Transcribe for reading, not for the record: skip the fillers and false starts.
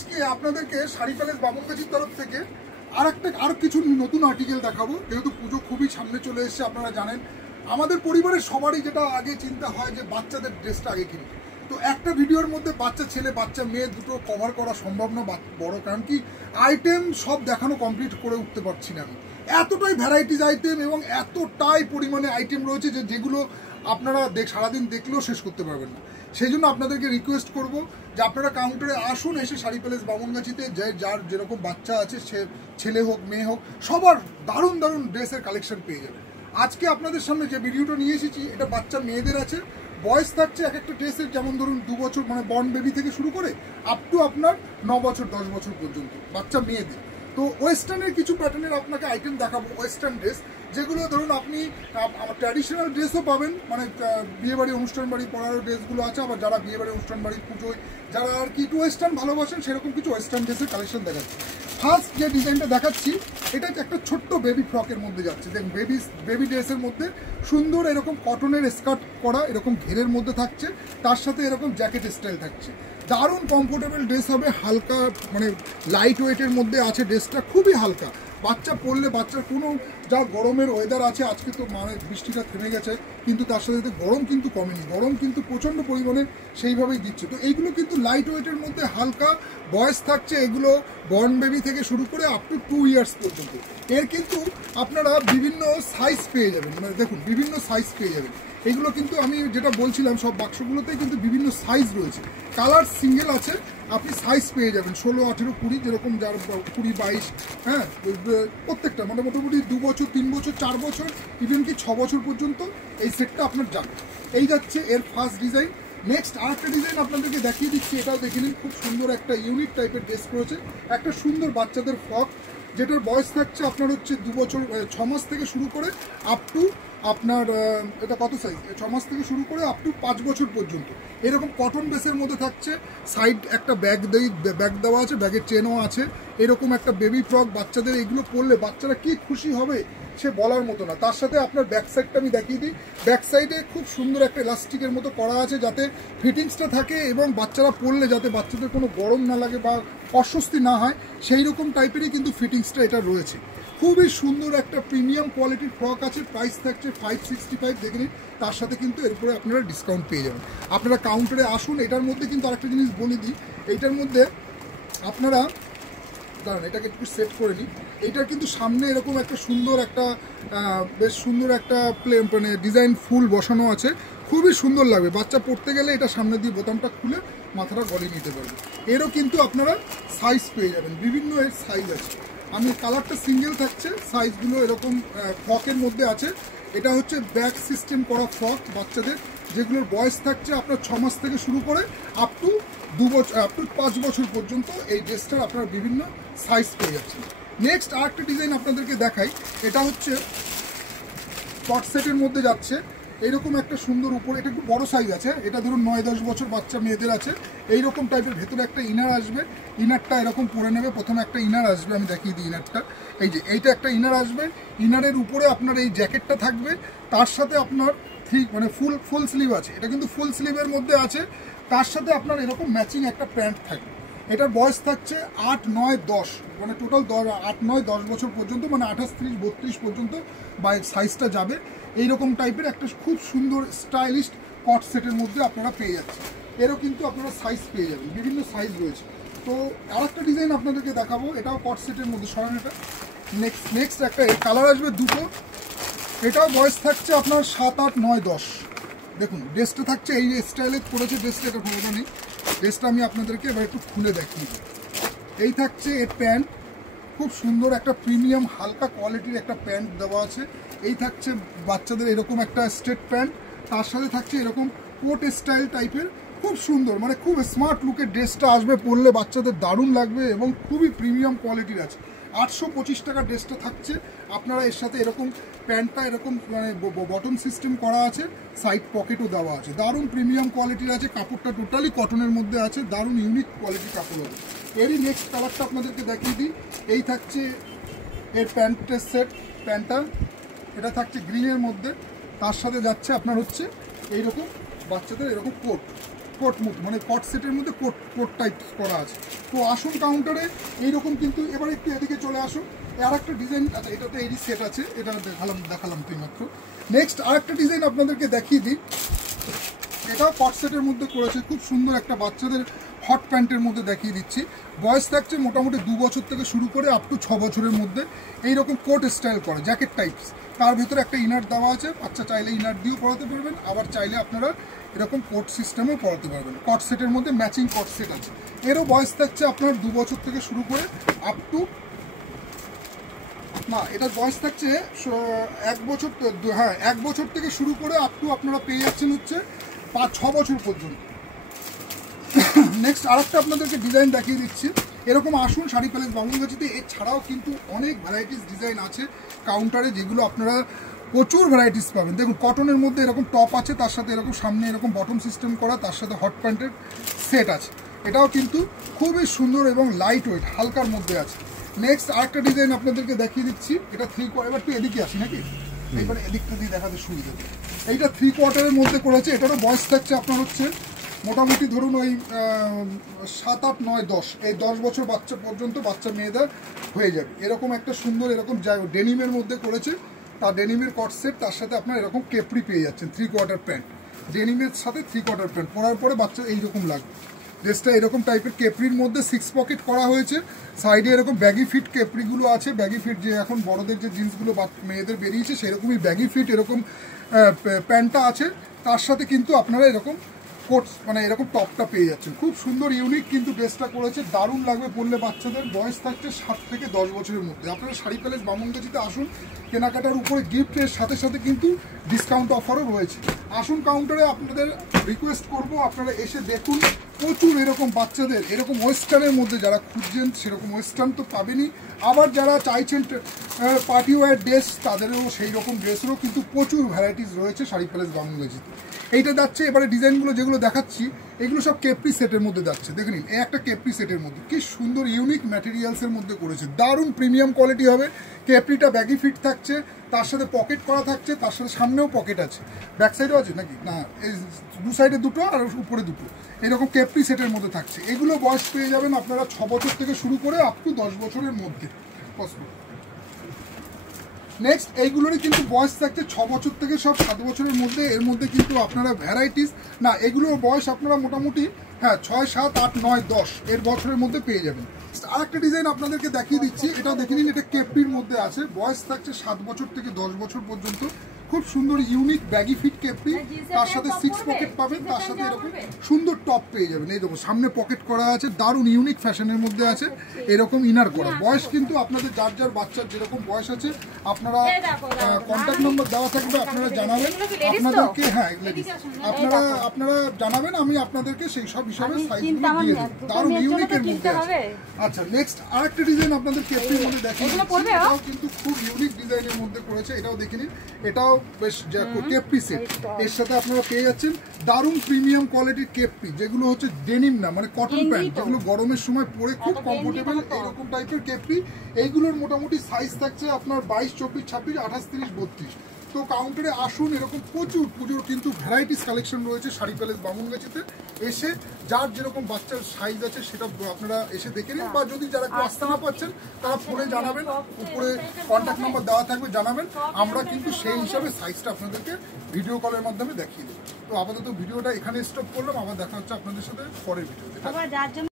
আজকে আপনাদেরকে শাড়ি প্যালেস বামনগাছির তরফ থেকে আর কিছু নতুন আর্টিকেল দেখাবো। যেহেতু পুজো খুবই সামনে চলে এসেছে, আপনারা জানেন আমাদের পরিবারের সবারই যেটা আগে চিন্তা হয় যে বাচ্চাদের ড্রেসটা আগে কিনি। তো একটা ভিডিওর মধ্যে বাচ্চা ছেলে বাচ্চা মেয়ে দুটো কভার করা সম্ভব না বড়, কারণ কি আইটেম সব দেখানো কমপ্লিট করে উঠতে পারছি না আমি। এতটাই ভ্যারাইটিস আইটেম এবং এতটাই পরিমাণে আইটেম রয়েছে যেগুলো আপনারা সারাদিন দেখলেও শেষ করতে পারবেন না। সেই জন্য আপনাদেরকে রিকোয়েস্ট করব যে আপনারা কাউন্টারে আসুন, এসে শাড়ি প্যালেস বামনগাছিতে যার যেরকম বাচ্চা আছে, সে ছেলে হোক মেয়ে হোক, সবার দারুণ দারুণ ড্রেসের কালেকশন পেয়ে যাবে। আজকে আপনাদের সামনে যে ভিডিওটা নিয়ে এসেছি এটা বাচ্চা মেয়েদের আছে। বয়স থাকছে এক একটা ড্রেসের, যেমন ধরুন 2 বছর মানে বর্ন বেবি থেকে শুরু করে আপ টু আপনার 9 বছর 10 বছর পর্যন্ত বাচ্চা মেয়েদের। তো ওয়েস্টার্নের কিছু প্যাটার্নের আপনাকে আইটেম দেখাবো, ওয়েস্টার্ন ড্রেস যেগুলো ধরুন আপনি ট্র্যাডিশনাল ড্রেসও পাবেন, মানে বিয়েবাড়ি অনুষ্ঠান বাড়ি পরার ড্রেসগুলো আছে, আবার যারা বিয়েবাড়ি অনুষ্ঠান বাড়ি পুজোয় যারা আর কি একটু ওয়েস্টার্ন ভালোবাসেন সেরকম কিছু ওয়েস্টার্ন ড্রেসের কালেকশন দেখাচ্ছি। ফার্স্ট যে ডিজাইনটা দেখাচ্ছি এটা একটা ছোট্ট বেবি ফ্রকের মধ্যে যাচ্ছে। দেখুন বেবি ড্রেসের মধ্যে সুন্দর এরকম কটনের স্কার্ট করা, এরকম ঘেরের মধ্যে থাকছে, তার সাথে এরকম জ্যাকেট স্টাইল থাকছে। দারুণ কমফোর্টেবল ড্রেস হবে, হালকা মানে লাইট ওয়েটের মধ্যে আছে ড্রেসটা, খুবই হালকা। বাচ্চা পরলে বাচ্চার কোনো যা গরমের ওয়েদার আছে, আজকে তো মানে বৃষ্টিটা থেমে গেছে কিন্তু তার সাথে গরম কিন্তু কমেনি, গরম কিন্তু প্রচণ্ড পরিমাণে সেইভাবেই দিচ্ছে। তো এইগুলো কিন্তু লাইট ওয়েটের মধ্যে হালকা, বয়স থাকছে এগুলো বর্ন বেবি থেকে শুরু করে আপ টু 2 ইয়ার্স পর্যন্ত। এর কিন্তু আপনারা বিভিন্ন সাইজ পেয়ে যাবেন, মানে দেখুন বিভিন্ন সাইজ পেয়ে যাবেন। এগুলো কিন্তু আমি যেটা বলছিলাম সব বাক্সগুলোতেই কিন্তু বিভিন্ন সাইজ রয়েছে, কালার সিঙ্গেল আছে, আপনি সাইজ পেয়ে যাবেন 16, 18, 20, যেরকম যার 20, 22, হ্যাঁ প্রত্যেকটা মানে মোটামুটি 2 বছর 3 বছর 4 বছর ইভেন কি 6 বছর পর্যন্ত এই সেটটা আপনার যাবে। এই যাচ্ছে এর ফার্স্ট ডিজাইন। নেক্সট আরেকটা ডিজাইন আপনাদেরকে দেখিয়ে দিচ্ছি, এটাও দেখে নিন। খুব সুন্দর একটা ইউনিক টাইপের ড্রেস রয়েছে, একটা সুন্দর বাচ্চাদের ফ্রক, যেটার বয়স থাকছে আপনার হচ্ছে 2 বছর 6 মাস থেকে শুরু করে আপ টু আপনার এটা কত সাইজ, 6 মাস থেকে শুরু করে আপ টু 5 বছর পর্যন্ত। এরকম কটন বেসের মধ্যে থাকছে, সাইড একটা ব্যাগ দেওয়া আছে, ব্যাগের চেনও আছে। এরকম একটা বেবি ফ্রক বাচ্চাদের, এগুলো পরলে বাচ্চারা কি খুশি হবে সে বলার মতো না। তার সাথে আপনার ব্যাক সাইডটা আমি দেখিয়ে দিই। ব্যাক সাইডে খুব সুন্দর একটা ইলাস্টিকের মতো করা আছে, যাতে ফিটিংসটা থাকে এবং বাচ্চারা পরলে যাতে বাচ্চাদের কোনো গরম না লাগে বা অস্বস্তি না হয়, সেই রকম টাইপেরই কিন্তু ফিটিংসটা এটা রয়েছে। খুবই সুন্দর একটা প্রিমিয়াম কোয়ালিটির ফ্রক আছে, প্রাইস থাকছে 565 দেখে নিন। তার সাথে কিন্তু এরপরে আপনারা ডিসকাউন্ট পেয়ে যাবেন। আপনারা কাউন্টারে আসুন। এটার মধ্যে কিন্তু আরেকটা জিনিস বলে দিই, এইটার মধ্যে আপনারা দাঁড়ান এটাকে একটু সেট করে নিই। এইটার কিন্তু সামনে এরকম একটা সুন্দর একটা বেশ সুন্দর একটা মানে ডিজাইন ফুল বসানো আছে, খুবই সুন্দর লাগবে। বাচ্চা পড়তে গেলে এটা সামনে দিয়ে বোতামটা খুলে মাথাটা গলিয়ে নিতে পারবে। এরও কিন্তু আপনারা সাইজ পেয়ে যাবেন, বিভিন্ন এর সাইজ আছে। আমি কালারটা সিঙ্গেল থাকছে, সাইজগুলো এরকম ফ্রকের মধ্যে আছে। এটা হচ্ছে ব্যাক সিস্টেম করা ফ্রক বাচ্চাদের, যেগুলোর বয়স থাকছে আপনার 6 মাস থেকে শুরু করে আপ টু 2 বছর আপ টু 5 বছর পর্যন্ত। এই ড্রেসটার আপনারা বিভিন্ন সাইজ পেয়ে যাচ্ছেন। নেক্সট আরেকটা ডিজাইন আপনাদেরকে দেখাই, এটা হচ্ছে শর্ট সেটের মধ্যে যাচ্ছে। এইরকম একটা সুন্দর উপরে, এটা একটু বড় সাইজ আছে, এটা ধরুন 9-10 বছর বাচ্চা মেয়েদের আছে। এইরকম টাইপের ভেতরে একটা ইনার আসবে, ইনারটা এরকম পরে নেবে। প্রথমে একটা ইনার আসবে, আমি দেখিয়ে দিই ইনারটা। এই যে এইটা একটা ইনার আসবে, ইনারের উপরে আপনার এই জ্যাকেটটা থাকবে, তার সাথে আপনার মানে ফুল স্লিভ আছে, এটা কিন্তু ফুল স্লিভের মধ্যে আছে। তার সাথে আপনার এরকম ম্যাচিং একটা প্যান্ট থাকবে। এটার বয়স থাকছে 8, 9, 10 মানে টোটাল 8, 9, 10 বছর পর্যন্ত, মানে 28, 30, 32 পর্যন্ত বা সাইজটা যাবে। এইরকম টাইপের একটা খুব সুন্দর স্টাইলিশ কট সেটের মধ্যে আপনারা পেয়ে যাচ্ছেন। এরও কিন্তু আপনারা সাইজ পেয়ে যাবেন, বিভিন্ন সাইজ রয়েছে। তো আরেকটা ডিজাইন আপনাদেরকে দেখাবো, এটাও কট সেটের মধ্যে সরান। এটা নেক্সট একটা কালার আসবে দুটো, এটাও বয়স থাকছে আপনার 7, 8, 9, 10। দেখুন ড্রেসটা থাকছে এই স্টাইলে করেছে ড্রেসটা, এটা ভালো নেই। ড্রেসটা আমি আপনাদেরকে এবার একটু খুলে দেখিয়ে দিই। এই থাকছে এর প্যান্ট, খুব সুন্দর একটা প্রিমিয়াম হালকা কোয়ালিটির একটা প্যান্ট দেওয়া আছে। এই থাকছে বাচ্চাদের এরকম একটা স্ট্রেট প্যান্ট, তার সাথে থাকছে এরকম কোট স্টাইল টাইপের, খুব সুন্দর মানে খুব স্মার্ট লুকের ড্রেসটা আসবে, পরলে বাচ্চাদের দারুণ লাগবে এবং খুবই প্রিমিয়াম কোয়ালিটির আছে। 825 টাকা ড্রেসটা থাকছে। আপনারা এর সাথে এরকম প্যান্টটা এরকম মানে বটম সিস্টেম করা আছে, সাইড পকেটও দেওয়া আছে, দারুণ প্রিমিয়াম কোয়ালিটির আছে। কাপড়টা টোটালি কটনের মধ্যে আছে, দারুণ ইউনিক কোয়ালিটির কাপড় হবে। এরই নেক্সট কালারটা আপনাদেরকে দেখিয়ে দিই। এই থাকছে এর প্যান্টের সেট, প্যান্টটা এটা থাকছে গ্রিনের মধ্যে, তার সাথে যাচ্ছে আপনার হচ্ছে এইরকম বাচ্চাদের এরকম কোট, কোট মতো, মানে কট সেটের মধ্যে কোট কোট টাইপ করা আছে। তো আসুন কাউন্টারে এইরকম কিন্তু। এবার একটু এদিকে চলে আসুন, আর একটা ডিজাইন, আচ্ছা এটাতে এই সেট আছে, এটা দেখালাম তুই মাত্র। নেক্সট আরেকটা ডিজাইন আপনাদেরকে দেখিয়ে দিই, এটাও কট সেটের মধ্যে করেছে, খুব সুন্দর একটা বাচ্চাদের হট প্যান্টের মধ্যে দেখিয়ে দিচ্ছি। বয়স থাকছে মোটামুটি 2 বছর থেকে শুরু করে আপ টু 6 বছরের মধ্যে। এইরকম কোট স্টাইল করে, জ্যাকেট টাইপস, তার ভিতরে একটা ইনার দেওয়া আছে। বাচ্চা চাইলে ইনার দিয়েও পরাতে পারবেন, আবার চাইলে আপনারা এরকম কোট সিস্টেমেও পরাতে পারবেন। কট সেটের মধ্যে ম্যাচিং কট সেট আছে। এরও বয়স থাকছে আপনার 2 বছর থেকে শুরু করে আপ টু, না এটার বয়স থাকছে 1 বছর, হ্যাঁ 1 বছর থেকে শুরু করে আপ টু আপনারা পেয়ে যাচ্ছেন হচ্ছে 5-6 বছর পর্যন্ত। নেক্সট আরেকটা আপনাদেরকে ডিজাইন দেখিয়ে দিচ্ছি। এরকম আসুন শাড়ি প্যালেস বামুনগাছিতে, এছাড়াও কিন্তু অনেক ভ্যারাইটিস ডিজাইন আছে কাউন্টারে, যেগুলো আপনারা প্রচুর ভ্যারাইটিস পাবেন। দেখুন কটনের মধ্যে এরকম টপ আছে, তার সাথে এরকম সামনে এরকম বটম সিস্টেম করা, তার সাথে হট প্যান্টের সেট আছে। এটাও কিন্তু খুবই সুন্দর এবং লাইট ওয়েট, হালকার মধ্যে আছে। নেক্সট আরেকটা ডিজাইন আপনাদেরকে দেখিয়ে দিচ্ছি, এটা 3 কোয়ার্টার, এবার একটু এদিকে আসি নাকি, এবারে এদিকটা দিয়ে দেখাতে সুবিধা। এইটা 3 কোয়ার্টারের মধ্যে করেছে। এটারও বয়স থাকছে আপনার হচ্ছে মোটামুটি ধরুন ওই 7, 8, 9, 10, এই 10 বছর বাচ্চা পর্যন্ত বাচ্চা মেয়েদের হয়ে যাবে। এরকম একটা সুন্দর এরকম ডেনিমের মধ্যে করেছে, তার ডেনিমের কট সেট, তার সাথে আপনার এরকম কেপরি পেয়ে যাচ্ছেন 3 কোয়ার্টার প্যান্ট, ডেনিমের সাথে 3 কোয়ার্টার প্যান্ট পরার পরে বাচ্চা এইরকম লাগবে। ড্রেসটা এরকম টাইপের কেপরির মধ্যে 6 পকেট করা হয়েছে, সাইডে এরকম ব্যাগি ফিট কেপরিগুলো আছে। ব্যাগি ফিট যে এখন বড়দের যে জিন্সগুলো মেয়েদের বেরিয়েছে সেরকমই ব্যাগি ফিট এরকম প্যান্টটা আছে, তার সাথে কিন্তু আপনারা এরকম কোট, মানে এরকম টপটা পেয়ে যাচ্ছেন। খুব সুন্দর ইউনিক কিন্তু ড্রেসটা করেছে, দারুণ লাগবে পরলে বাচ্চাদের। বয়স থাকছে 7 থেকে 10 বছরের মধ্যে। আপনারা শাড়ি প্যালেস বামুনগাছিতে আসুন, কেনাকাটার উপরে গিফটের সাথে সাথে কিন্তু ডিসকাউন্ট অফারও রয়েছে। আসুন কাউন্টারে, আপনাদের রিকোয়েস্ট করব আপনারা এসে দেখুন। প্রচুর এরকম বাচ্চাদের এরকম ওয়েস্টার্নের মধ্যে যারা খুঁজছেন সেরকম ওয়েস্টার্ন তো পাবেনই, আবার যারা চাইছেন পার্টি ওয়্যার ড্রেস তাদেরও সেই রকম ড্রেসেরও কিন্তু প্রচুর ভ্যারাইটিস রয়েছে শাড়ি প্যালেস বামুনগাছিতে। এইটা যাচ্ছে, এবারে ডিজাইনগুলো যেগুলো দেখাচ্ছি এগুলো সব কেপরি সেটের মধ্যে যাচ্ছে। দেখে নিন, এই একটা কেপরি সেটের মধ্যে কি সুন্দর ইউনিক ম্যাটেরিয়ালসের মধ্যে করেছে, দারুণ প্রিমিয়াম কোয়ালিটি হবে। কেপরিটা ব্যাগি ফিট থাকছে, তার সাথে পকেট করা থাকছে, তার সাথে সামনেও পকেট আছে, ব্যাক সাইডেও আছে নাকি, না এই 2 সাইডে দুটো আর উপরে দুটো, এরকম কেপরি সেটের মধ্যে থাকছে। এগুলো বয়স পেয়ে যাবেন আপনারা 6 বছর থেকে শুরু করে আপ টু 10 বছরের মধ্যে পসিবল। নেক্সট এইগুলোরই কিন্তু বয়স থাকছে 6 বছর থেকে সব 7 বছরের মধ্যে। এর মধ্যে কিন্তু আপনারা ভ্যারাইটিস, না এগুলোর বয়স আপনারা মোটামুটি হ্যাঁ 6, 7, 8, 9, 10 এর বছরের মধ্যে পেয়ে যাবেন। আরেকটা ডিজাইন আপনাদেরকে দেখিয়ে দিচ্ছি, এটাও দেখে নিন। এটা কেপরির মধ্যে আছে, বয়স থাকছে 7 বছর থেকে 10 বছর পর্যন্ত। খুব সুন্দর ইউনিক ব্যাগি ফিট কেপরি, তার সাথে 6 পকেট পাবেন, তার সাথে এরকম সুন্দর টপ পেয়ে যাবেন। এই দেখুন সামনে পকেট করা আছে, দারুণ ইউনিক ফ্যাশনের মধ্যে আছে, এরকম ইনার করা। বয়স কিন্তু আপনাদের যার যার বাচ্চার যেরকম বয়স আছে আপনারা কন্ট্যাক্ট নম্বর দেওয়া থাকবে, আপনারা জানাবেন আপনাদেরকে, হ্যাঁ আপনারা জানাবেন, আমি আপনাদেরকে সেই সব হিসাবে সাইজগুলো দিয়ে দেব। দারুণ ইউনিকের মধ্যে আছে। আচ্ছা নেক্সট আরেকটা ডিজাইন আপনাদের কেপরির মধ্যে দেখিয়ে দিচ্ছি, এটাও কিন্তু খুব ইউনিক ডিজাইনের মধ্যে করেছে। এটাও দেখে নিন, এটাও বেশ কেপরি সেট, এর সাথে আপনারা পেয়ে যাচ্ছেন দারুণ প্রিমিয়াম কোয়ালিটির কেপরি, যেগুলো হচ্ছে ডেনিম না, মানে কটন প্যান্ট, যেগুলো গরমের সময় পরে খুব কমফোর্টেবল, এরকম টাইপের কেপরি। এইগুলোর মোটামুটি সাইজ থাকছে আপনার 22, 24, 26, 28, 30, 32। তো কাউন্টারে আসুন, এরকম প্রচুর পুজোর কিন্তু ভ্যারাইটিস কালেকশন রয়েছে শাড়ি প্যালেস বামুনগাছিতে। এসে যার যেরকম বাচ্চার সাইজ আছে সেটা আপনারা এসে দেখে নিন, বা যদি যারা কেউ আসতে না পাচ্ছেন তারা ফোনে জানাবেন, উপরে কন্ট্যাক্ট নাম্বার দেওয়া থাকবে, জানাবেন, আমরা কিন্তু সেই হিসাবে সাইজটা আপনাদেরকে ভিডিও কলের মাধ্যমে দেখিয়ে দেবো। তো আপাতত ভিডিওটা এখানে স্টপ করলাম, আবার দেখা হচ্ছে আপনাদের সাথে পরের ভিডিওতে।